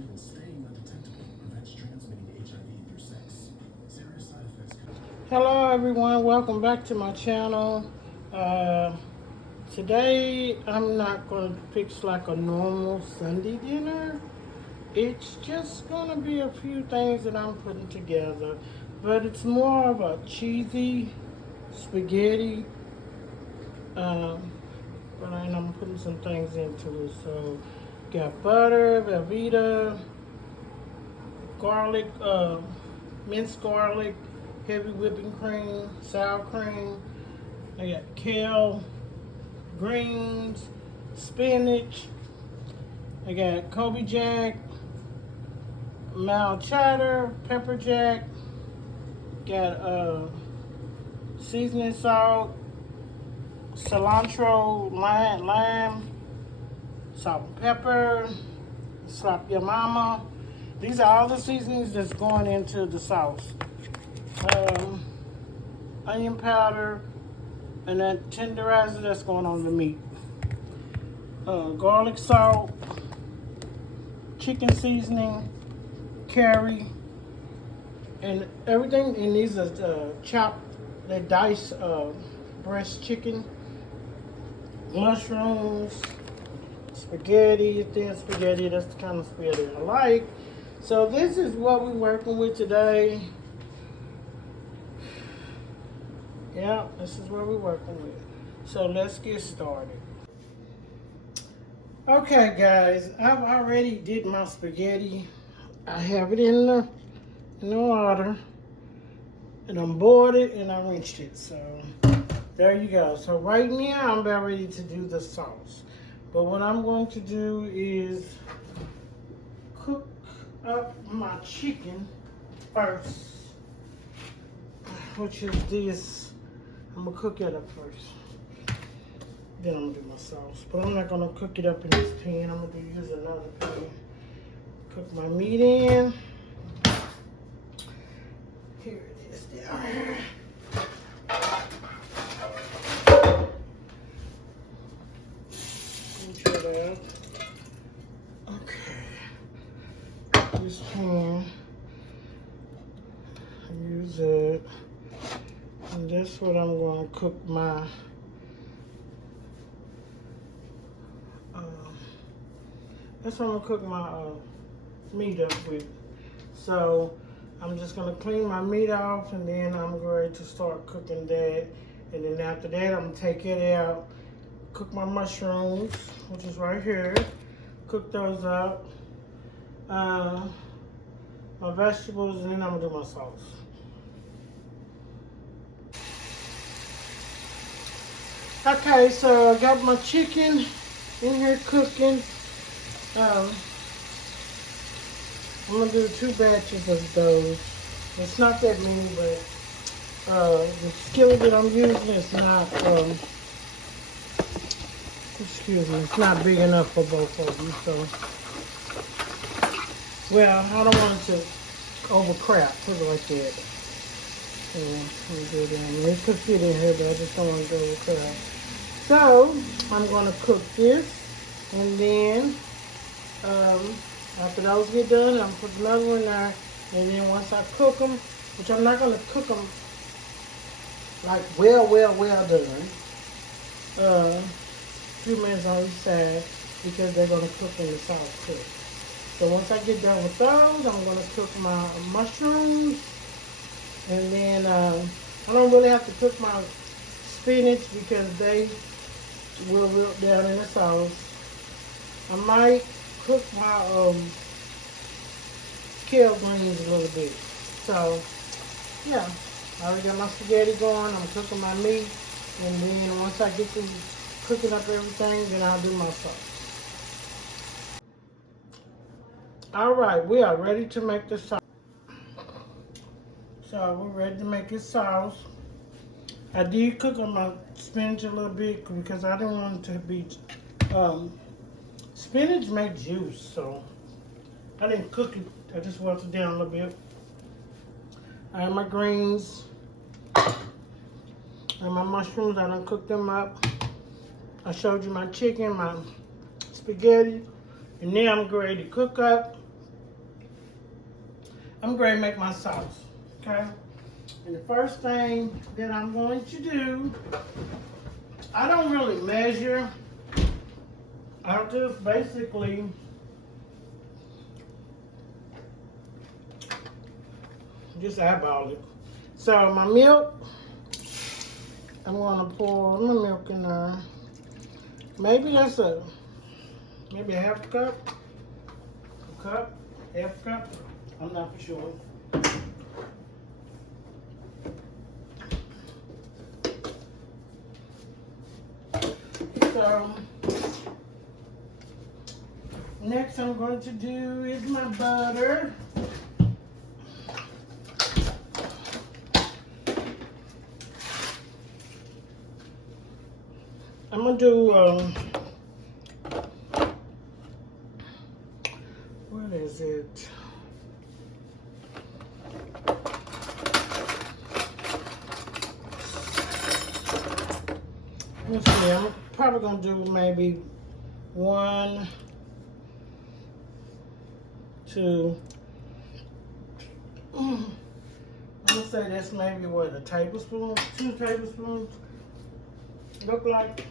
even staying undetectable prevents transmitting HIV through sex. Serious side effects could... Hello everyone, welcome back to my channel. Today I'm not going to fix like a normal Sunday dinner. It's just going to be a few things that I'm putting together. But it's more of a cheesy spaghetti. But I'm putting some things into it. So, got butter, Velveeta, garlic, minced garlic, heavy whipping cream, sour cream. I got kale, greens, spinach. I got Kobe Jack, mild cheddar, pepper jack. Got seasoning salt, cilantro, lime, salt and pepper, slap your mama. These are all the seasonings that's going into the sauce. Onion powder, and that tenderizer that's going on the meat. Garlic salt, chicken seasoning, curry, and everything. And these are chopped, they dice breast chicken, mushrooms, spaghetti, thin spaghetti. That's the kind of spaghetti I like. So this is what we're working with today. Yeah, this is what we're working with. So let's get started. Okay, guys, I've already did my spaghetti. I have it in the water, and I boiled it and I rinsed it. So there you go. So right now I'm about ready to do the sauce. But what I'm going to do is cook up my chicken first, which is this. I'm gonna cook it up first. Then I'm gonna do my sauce. But I'm not gonna cook it up in this pan. I'm gonna use another pan. Cook my meat in. Here it is down here. Okay. This pan. Use it. And that's what I'm going to cook my meat up with. So I'm just going to clean my meat off, and then I'm going to start cooking that. And then after that, I'm going to take it out, cook my mushrooms, which is right here. Cook those up. My vegetables, and then I'm going to do my sauce. Okay, so I got my chicken in here cooking. I'm gonna do 2 batches of those. It's not that many, but the skillet that I'm using is not, it's not big enough for both of them. So, well, I don't want it to overcrap, put it like that. So, let me do that. It could fit in here, but I just don't want to go overcrap. So, I'm going to cook this, and then after those get done, I'm going to put another one there, and then once I cook them, which I'm not going to cook them like well done, a few minutes on each side, because they're going to cook in the sauce too. So once I get done with those, I'm going to cook my mushrooms, and then I don't really have to cook my spinach because they will wilt down in the sauce. I might cook my kale greens a little bit. So, yeah, I already got my spaghetti going. I'm cooking my meat, and then once I get through cooking up everything, then I'll do my sauce. All right, we are ready to make the sauce. So we're ready to make this sauce. I did cook on my spinach a little bit because I didn't want it to be, spinach makes juice, so I didn't cook it. I just wilted it down a little bit. I have my greens and my mushrooms. I done cooked them up. I showed you my chicken, my spaghetti, and now I'm ready to cook up I'm going to make my sauce, okay? And the first thing that I'm going to do, I don't really measure. I'll just basically just eyeball it. So my milk, I'm gonna pour my milk in there. Maybe that's maybe a half cup, half cup. I'm not for sure. So next I'm going to do is my butter. I'm gonna do what is it? Let's see, I'm probably gonna do maybe 1, 2. I'm gonna say that's maybe what, a tablespoon, 2 tablespoons. Look like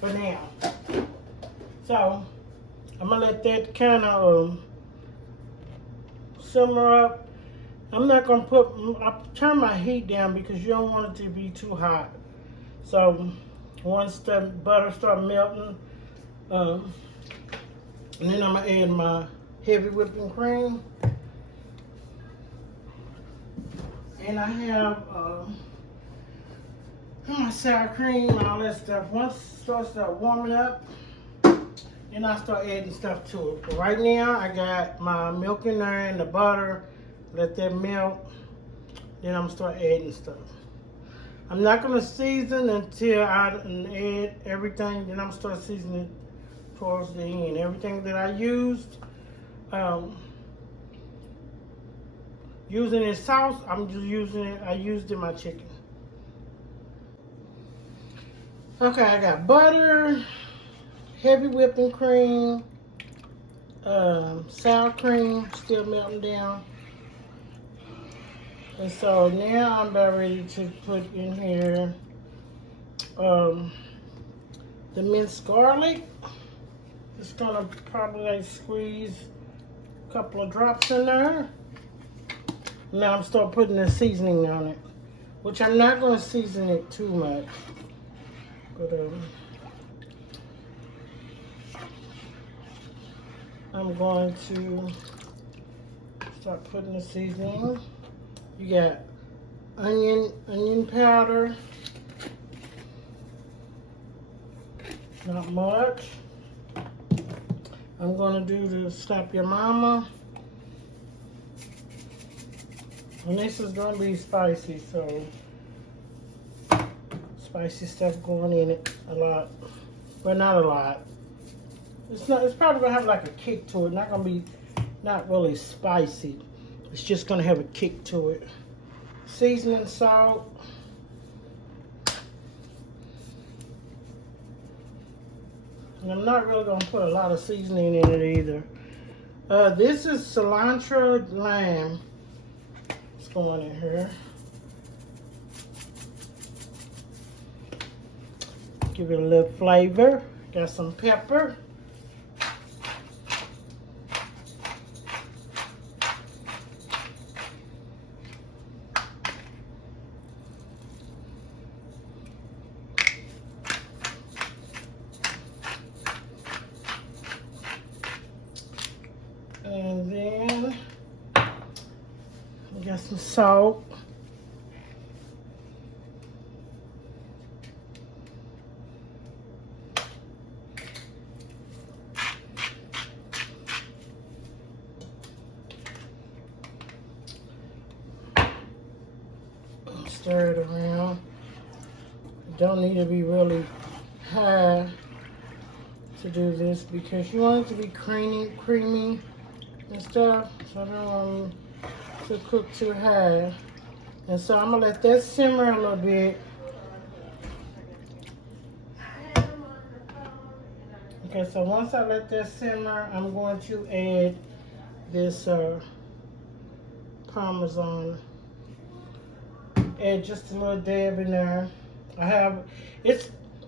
for now. So I'm gonna let that kind of simmer up. I'm not gonna I'll turn my heat down because you don't want it to be too hot. So once the butter start melting, and then I'm gonna add my heavy whipping cream. And I have my sour cream and all that stuff. Once it starts warming up, then I start adding stuff to it. But right now, I got my milk in there and the butter. Let that melt. Then I'm gonna start adding stuff. I'm not gonna season until I add everything. Then I'm gonna start seasoning towards the end. Everything that I used, using this sauce, I'm just using it. I used in my chicken. Okay, I got butter, heavy whipping cream, sour cream, still melting down. And so now I'm about ready to put in here the minced garlic. Just gonna probably like squeeze a couple of drops in there. Now I'm start putting the seasoning on it, which I'm not gonna season it too much. But I'm going to start putting the seasoning. You got onion powder, not much. I'm gonna do the Slap Your Mama. And this is gonna be spicy, so spicy stuff going in it a lot, but not a lot. It's probably gonna have like a kick to it. Not gonna be not really spicy. It's just gonna have a kick to it. Seasoning salt. And I'm not really gonna put a lot of seasoning in it either. This is cilantro lime. It's going in here. Give it a little flavor. Got some pepper. And then we got some salt. Stir it around. Don't need to be really high to do this because you want it to be creamy and stuff. So I don't want it to cook too high. And so I'm gonna let that simmer a little bit. Okay, so once I let that simmer, I'm going to add this Parmesan. Add just a little dab in there.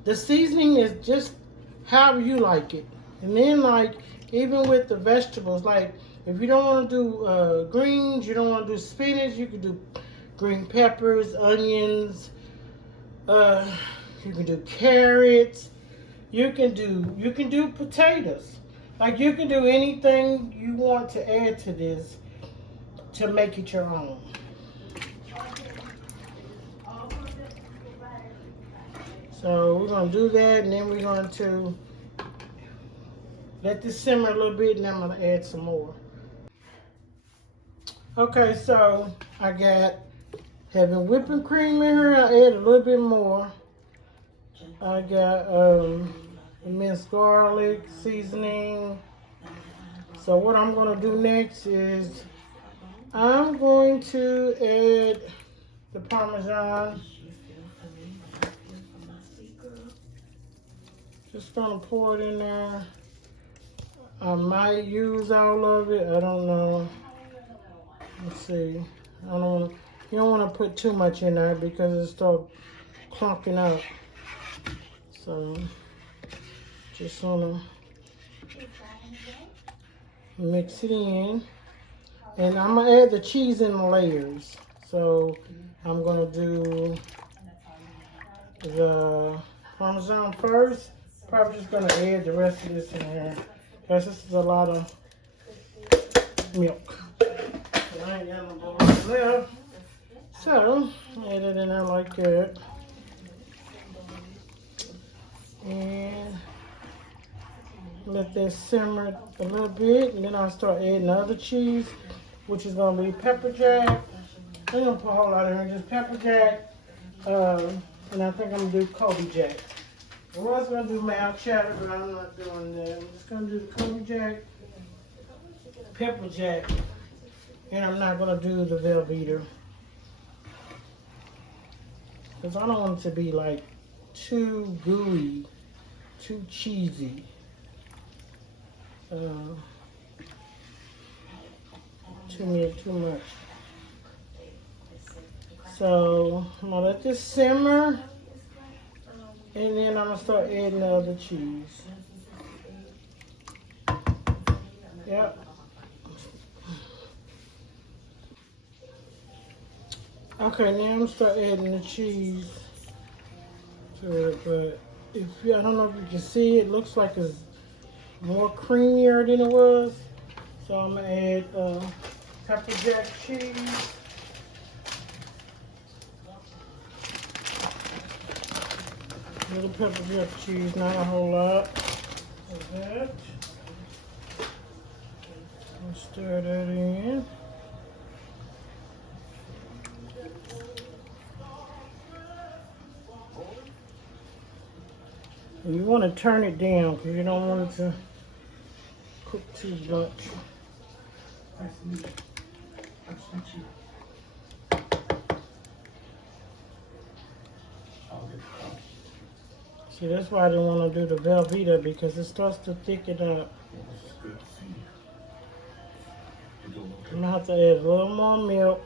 The seasoning is just however you like it. And then like, even with the vegetables, like if you don't want to do greens, you don't want to do spinach, you can do green peppers, onions, you can do carrots, you can do potatoes. Like you can do anything you want to add to this to make it your own. So we're going to do that, and then we're going to let this simmer a little bit, and then I'm going to add some more. Okay, so I got having whipping cream in here. I add a little bit more. I got minced garlic, seasoning. So what I'm going to do next is I'm going to add the Parmesan. Just gonna pour it in there. I might use all of it. I don't know. Let's see. I don't want. You don't want to put too much in there because it starts clunking up. So just wanna mix it in, and I'm gonna add the cheese in layers. So I'm gonna do the Parmesan first. Probably just gonna add the rest of this in here because this is a lot of milk. So I ain't got no bowl left. So add it in there like that. And let that simmer a little bit, and then I'll start adding the other cheese, which is gonna be pepper jack. I ain't gonna put a whole lot in here, just pepper jack, and I think I'm gonna do Kobe jack. I was going to do mild cheddar, but I'm not doing that. I'm just going to do the Kobe jack, pepper jack, and I'm not going to do the Velveeta. Because I don't want it to be like too gooey, too cheesy. Too much. So I'm going to let this simmer. And then I'm going to start adding the other cheese. Yep. Okay, now I'm going to start adding the cheese to it. But I don't know if you can see, it looks like it's more creamier than it was. So I'm going to add pepper jack cheese. Little pepper jack cheese, not a whole lot of that. And stir that in. And you want to turn it down because you don't want it to cook too much. See, that's why I didn't want to do the Velveeta, because it starts to thicken up. I'm going to have to add a little more milk.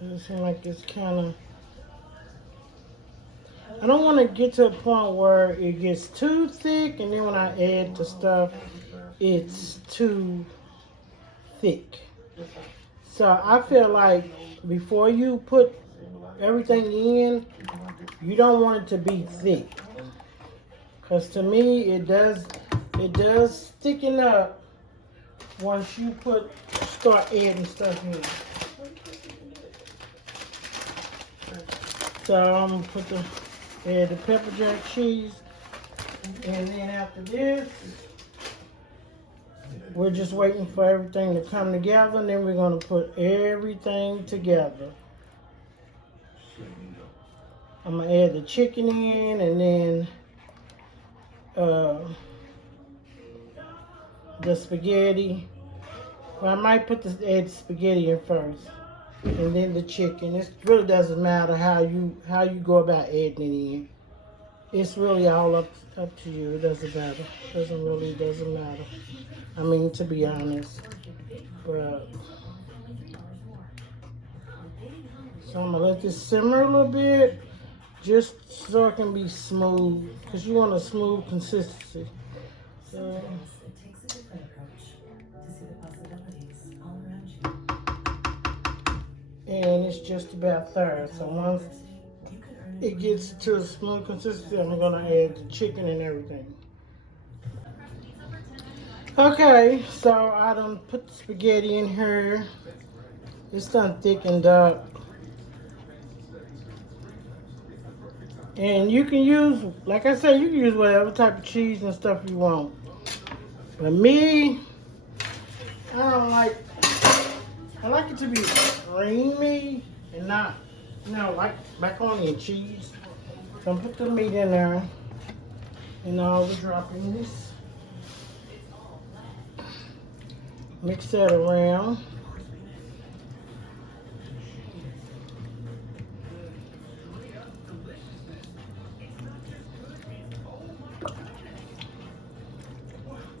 It seems like it's kind of... I don't want to get to a point where it gets too thick, and then when I add the stuff, it's too thick. So I feel like before you put everything in, you don't want it to be thick, because to me it does thicken up once you start adding stuff in. So I'm gonna add the pepper jack cheese, and then after this we're just waiting for everything to come together, and then we're gonna put everything together. I'm gonna add the chicken in, and then the spaghetti. Well, I might add the spaghetti in first, and then the chicken. It really doesn't matter how you go about adding it in. It's really all up to you. It doesn't matter. Doesn't matter. I mean, to be honest. But so I'm gonna let this simmer a little bit, just so it can be smooth, because you want a smooth consistency. So, and it's just about there. So once it gets to a smooth consistency, I'm gonna add the chicken and everything. Okay, so I done put the spaghetti in here. It's done thickened up. And you can use, like I said, you can use whatever type of cheese and stuff you want. But me, I like it to be creamy and not, like macaroni and cheese. So I'm put the meat in there and all the droppings. Mix that around.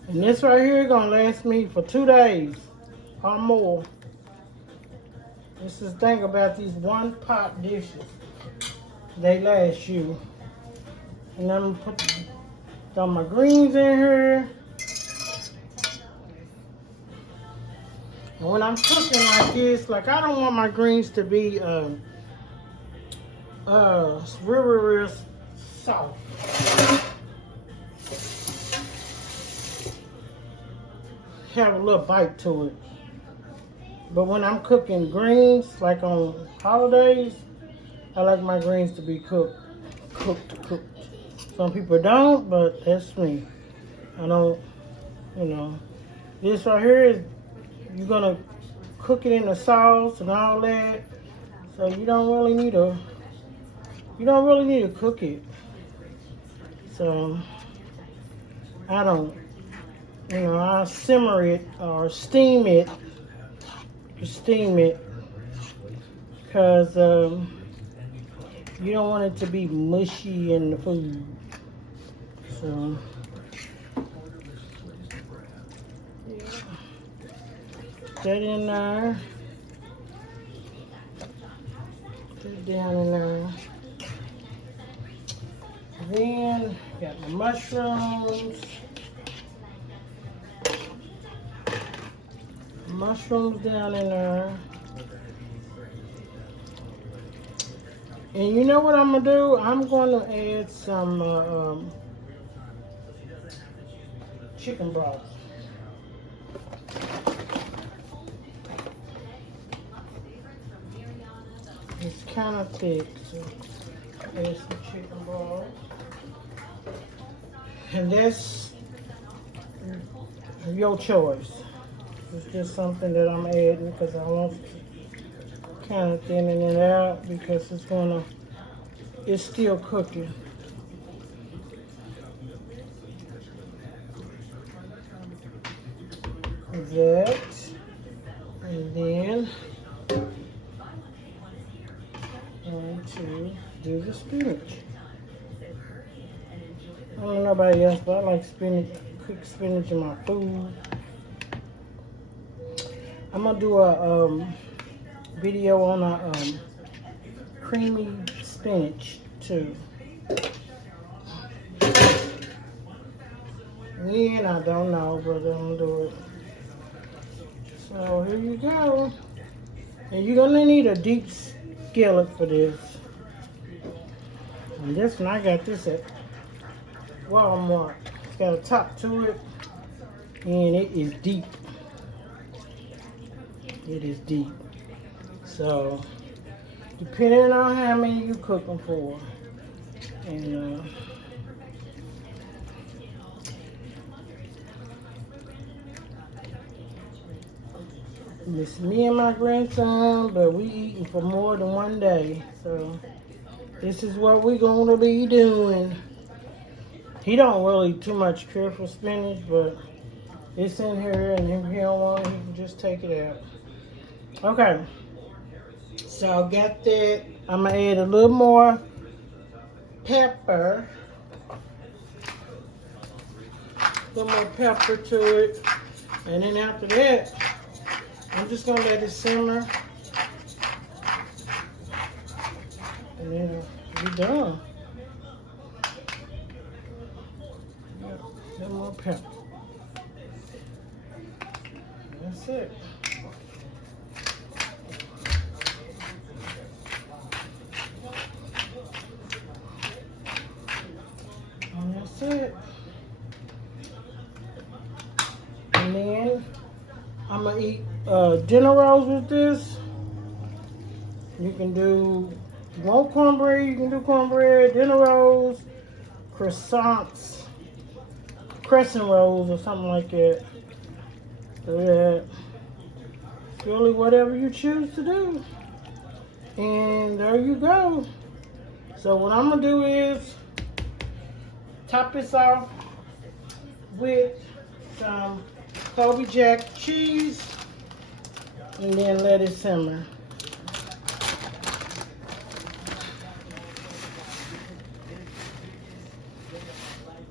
And this right here is gonna last me for 2 days or more. This is the thing about these one pot dishes. They last you. And I'm gonna put some of my greens in here. And when I'm cooking like this, like I don't want my greens to be real soft. Have a little bite to it. But when I'm cooking greens, like on holidays, I like my greens to be cooked. Some people don't, but that's me. I don't, This right here is, you're gonna cook it in the sauce and all that. So you don't really need to cook it. So I don't, I simmer it or steam it. Because you don't want it to be mushy in the food. So yeah. That in there. Put down in there. Then got my mushrooms. Mushrooms down in there. And you know what I'm gonna do? I'm gonna add some chicken broth. It's kind of thick, so add some chicken broth. And that's your choice. It's just something that I'm adding because I want to kind of thinning it out because it's still cooking. That, and then I'm going to do the spinach. I don't know nobody else, but I like spinach, cook spinach in my food. I'm gonna do a video on a creamy spinach too. When I don't know, but I'm gonna do it. So here you go. And you're gonna need a deep skillet for this. And this one, I got this at Walmart. It's got a top to it, and it is deep. It is deep. So, depending on how many you cooking for, and it's me and my grandson, but we eating for more than one day. So, this is what we're gonna be doing. He don't really too much care for spinach, but it's in here, and if he don't want it, he can just take it out. Okay, so I got that. I'm gonna add a little more pepper. little more pepper to it. And then after that, I'm just gonna let it simmer. And then we're done. Yep, a little more pepper. That's it. And that's it. And then I'm gonna eat dinner rolls with this. You can do, if you want cornbread, you can do cornbread, dinner rolls, croissants, crescent rolls, or something like that. So that, really whatever you choose to do. And there you go. So what I'm gonna do is top this off with some Kobe Jack cheese and then let it simmer.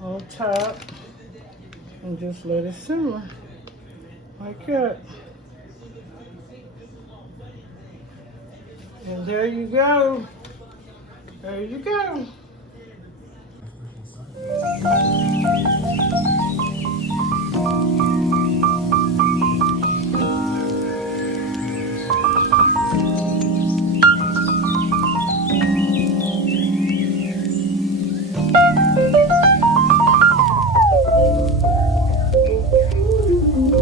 On top and just let it simmer like that. And there you go. There you go.